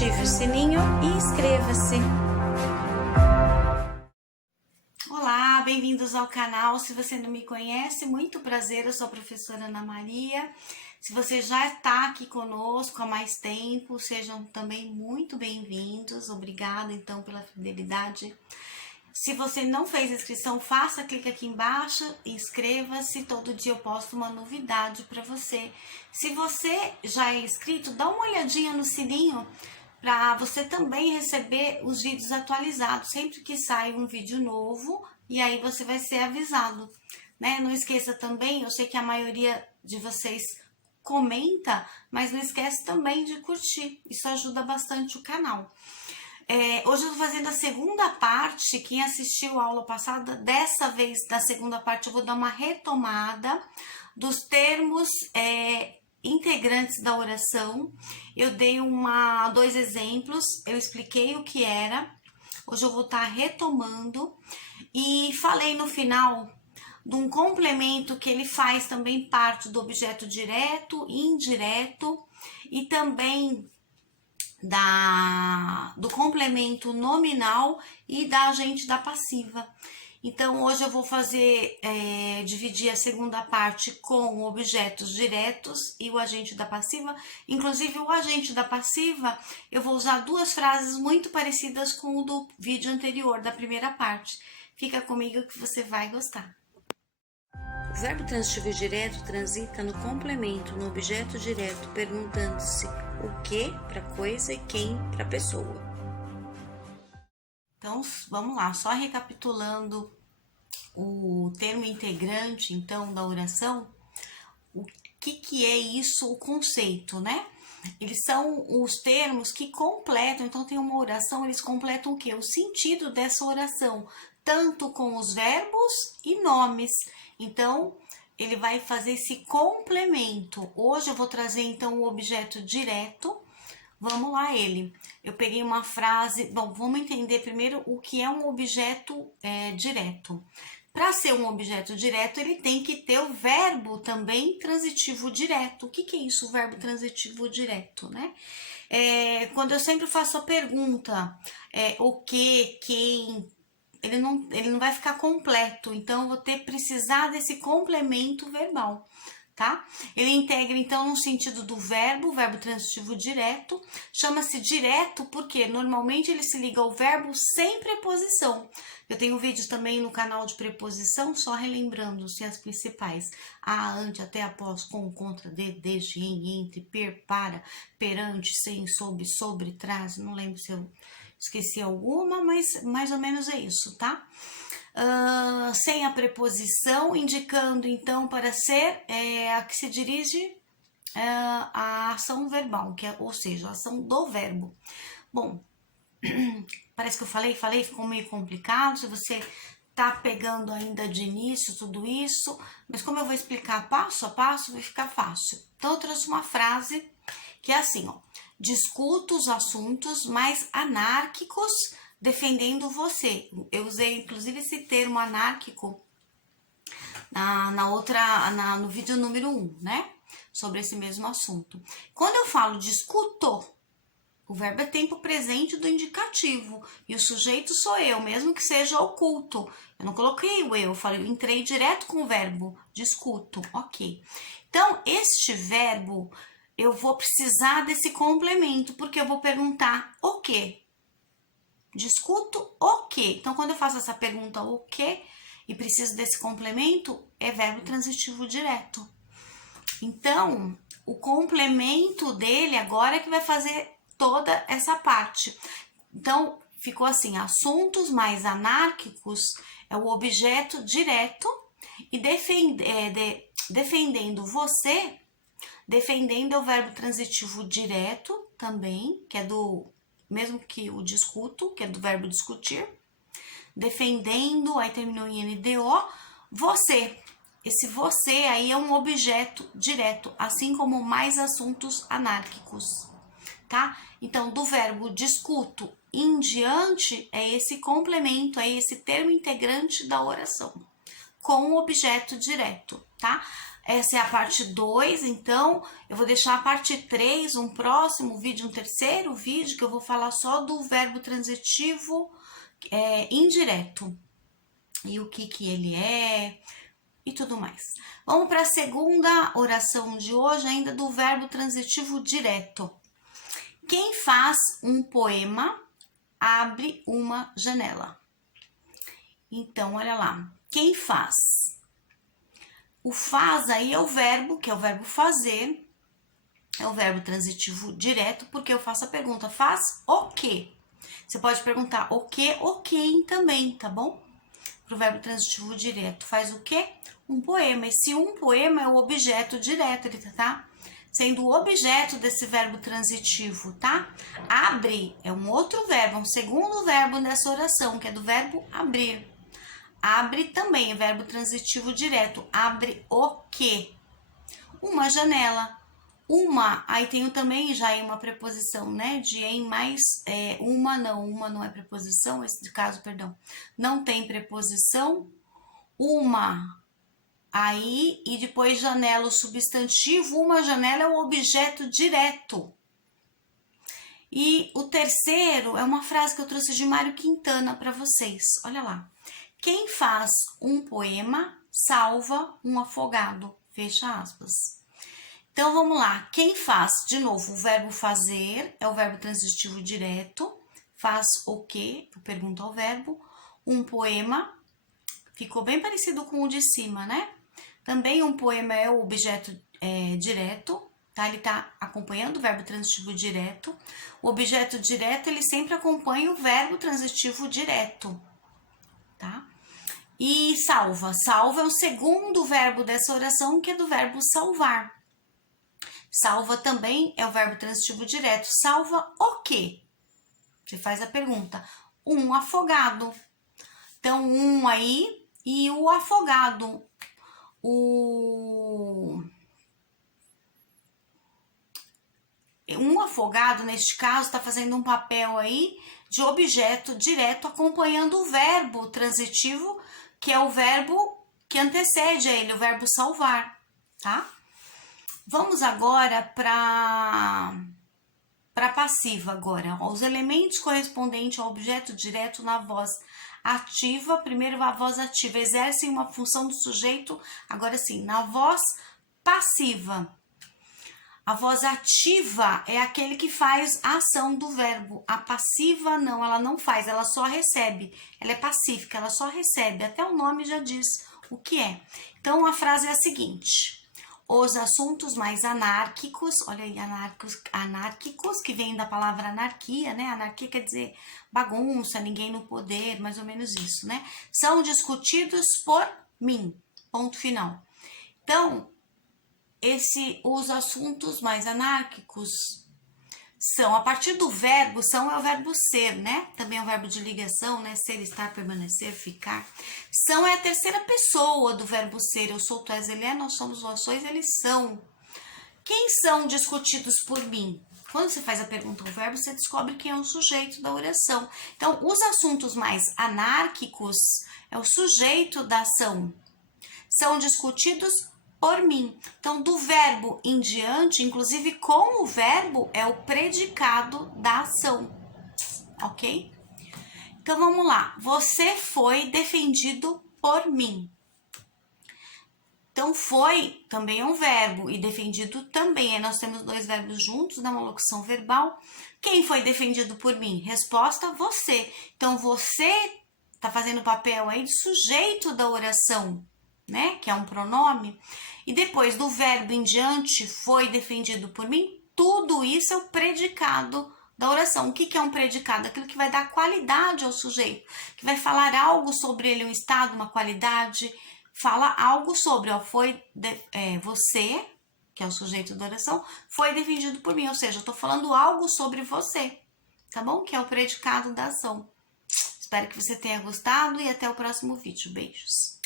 ative o sininho e inscreva-se. Olá, bem-vindos ao canal. Se você não me conhece, muito prazer, eu sou a professora Ana Maria. Se você já está aqui conosco há mais tempo, sejam também muito bem-vindos. Obrigada, então, pela fidelidade. Se você não fez inscrição, faça, clique aqui embaixo, inscreva-se. Todo dia eu posto uma novidade para você. Se você já é inscrito, dá uma olhadinha no sininho para você também receber os vídeos atualizados. Sempre que sai um vídeo novo, e aí você vai ser avisado, né? Não esqueça também, eu sei que a maioria de vocês comenta, mas não esquece também de curtir. Isso ajuda bastante o canal. Hoje eu tô fazendo a segunda parte. Quem assistiu a aula passada, dessa vez, da segunda parte, eu vou dar uma retomada dos termos integrantes da oração. Eu dei dois exemplos, eu expliquei o que era. Hoje eu vou estar retomando e falei no final de um complemento que ele faz também parte do objeto direto e indireto e também do complemento nominal e da agente da passiva. Então, hoje eu vou dividir a segunda parte com objetos diretos e o agente da passiva. Inclusive, o agente da passiva, eu vou usar duas frases muito parecidas com o do vídeo anterior, da primeira parte. Fica comigo que você vai gostar. O verbo transitivo direto transita no complemento, no objeto direto, perguntando-se o que para coisa e quem para pessoa. Então, vamos lá, só recapitulando o termo integrante, então, da oração, o que é isso, o conceito, né? Eles são os termos que completam, então tem uma oração, eles completam o quê? O sentido dessa oração, tanto com os verbos e nomes. Então, ele vai fazer esse complemento. Hoje eu vou trazer, então, o objeto direto. Vamos lá, eu peguei uma frase. Bom, vamos entender primeiro o que é um objeto direto. Para ser um objeto direto, ele tem que ter o verbo também transitivo direto. O que é isso, o verbo transitivo direto, né? Quando eu sempre faço a pergunta, o que, quem, ele não vai ficar completo, então eu vou precisar desse complemento verbal, tá? Ele integra, então, no sentido do verbo transitivo direto. Chama-se direto porque normalmente ele se liga ao verbo sem preposição. Eu tenho vídeos também no canal de preposição, só relembrando-se as principais: a, ante, até, após, com, contra, de, desde, em, entre, per, para, perante, sem, sob, sobre, trás. Não lembro se eu esqueci alguma, mas mais ou menos é isso, tá? Sem a preposição, indicando então para ser a que se dirige a ação verbal, ou seja, a ação do verbo. Bom, parece que eu falei, ficou meio complicado. Se você tá pegando ainda de início tudo isso, mas como eu vou explicar passo a passo, vai ficar fácil. Então eu trouxe uma frase que é assim, ó: discuto os assuntos mais anárquicos defendendo você. Eu usei inclusive esse termo anárquico no vídeo número 1, né? Sobre esse mesmo assunto. Quando eu falo discuto, o verbo é tempo presente do indicativo e o sujeito sou eu, mesmo que seja oculto. Eu não coloquei o eu entrei direto com o verbo discuto, ok. Então, este verbo, eu vou precisar desse complemento, porque eu vou perguntar o quê? Discuto o quê? Então, quando eu faço essa pergunta o quê e preciso desse complemento, é verbo transitivo direto. Então, o complemento dele agora é que vai fazer toda essa parte. Então, ficou assim: assuntos mais anárquicos é o objeto direto e defendendo você, defendendo é o verbo transitivo direto também, que é do mesmo que o discuto, que é do verbo discutir. Defendendo, aí terminou em NDO, você. Esse você aí é um objeto direto, assim como mais assuntos anárquicos, tá? Então, do verbo discuto em diante, é esse complemento, é esse termo integrante da oração, com o objeto direto, tá? Essa é a parte 2, então eu vou deixar a parte 3, um próximo vídeo, um terceiro vídeo, que eu vou falar só do verbo transitivo indireto. E o que ele é e tudo mais. Vamos para a segunda oração de hoje, ainda do verbo transitivo direto. Quem faz um poema abre uma janela. Então, olha lá. Quem faz? O faz aí é o verbo, que é o verbo fazer. É o verbo transitivo direto, porque eu faço a pergunta, faz o quê? Você pode perguntar o quê, o quem também, tá bom? Pro verbo transitivo direto. Faz o quê? Um poema. Esse um poema é o objeto direto, ele tá sendo o objeto desse verbo transitivo, tá? Abre é um outro verbo, um segundo verbo dessa oração, que é do verbo abrir. Abre também é verbo transitivo direto. Abre o quê? Uma janela. Uma, aí tenho também já aí uma preposição, né? De em mais, uma não é preposição, esse caso, perdão. Não tem preposição. Uma, aí, e depois janela, o substantivo. Uma janela é o objeto direto. E o terceiro é uma frase que eu trouxe de Mário Quintana para vocês. Olha lá. Quem faz um poema salva um afogado. Fecha aspas. Então, vamos lá. Quem faz, de novo, o verbo fazer é o verbo transitivo direto. Faz o quê? Pergunta ao verbo. Um poema. Ficou bem parecido com o de cima, né? Também um poema é o objeto direto, tá? Ele tá acompanhando o verbo transitivo direto. O objeto direto, ele sempre acompanha o verbo transitivo direto, tá? E salva. Salva é o segundo verbo dessa oração, que é do verbo salvar. Salva também é o verbo transitivo direto. Salva o quê? Você faz a pergunta. Um afogado. Então, um aí e o afogado. Um afogado, neste caso, está fazendo um papel aí de objeto direto acompanhando o verbo transitivo, que é o verbo que antecede a ele, o verbo salvar, tá? Vamos agora para passiva agora. Os elementos correspondentes ao objeto direto na voz ativa, primeiro a voz ativa, exercem uma função do sujeito, agora sim, na voz passiva. A voz ativa é aquele que faz a ação do verbo. A passiva não, ela não faz, ela só recebe. Ela é pacífica, ela só recebe. Até o nome já diz o que é. Então, a frase é a seguinte. Os assuntos mais anárquicos, olha aí, anárquicos, que vem da palavra anarquia, né? Anarquia quer dizer bagunça, ninguém no poder, mais ou menos isso, né? São discutidos por mim, ponto final. Então, os assuntos mais anárquicos são, a partir do verbo, é o verbo ser, né? Também é o verbo de ligação, né? Ser, estar, permanecer, ficar. São é a terceira pessoa do verbo ser. Eu sou, tu és, ele é, nós somos, vós sois, eles são. Quem são discutidos por mim? Quando você faz a pergunta ao verbo, você descobre quem é o sujeito da oração. Então, os assuntos mais anárquicos é o sujeito da ação. São discutidos por mim. Então, do verbo em diante, inclusive com o verbo, é o predicado da ação, ok? Então, vamos lá. Você foi defendido por mim. Então, foi também é um verbo e defendido também. Aí nós temos dois verbos juntos, dá uma locução verbal. Quem foi defendido por mim? Resposta, você. Então, você tá fazendo o papel aí de sujeito da oração, né? Que é um pronome. E depois do verbo em diante, foi defendido por mim, tudo isso é o predicado da oração. O que é um predicado? Aquilo que vai dar qualidade ao sujeito, que vai falar algo sobre ele, um estado, uma qualidade, fala algo sobre, ó, você, que é o sujeito da oração, foi defendido por mim, ou seja, eu tô falando algo sobre você, tá bom? Que é o predicado da ação. Espero que você tenha gostado e até o próximo vídeo. Beijos!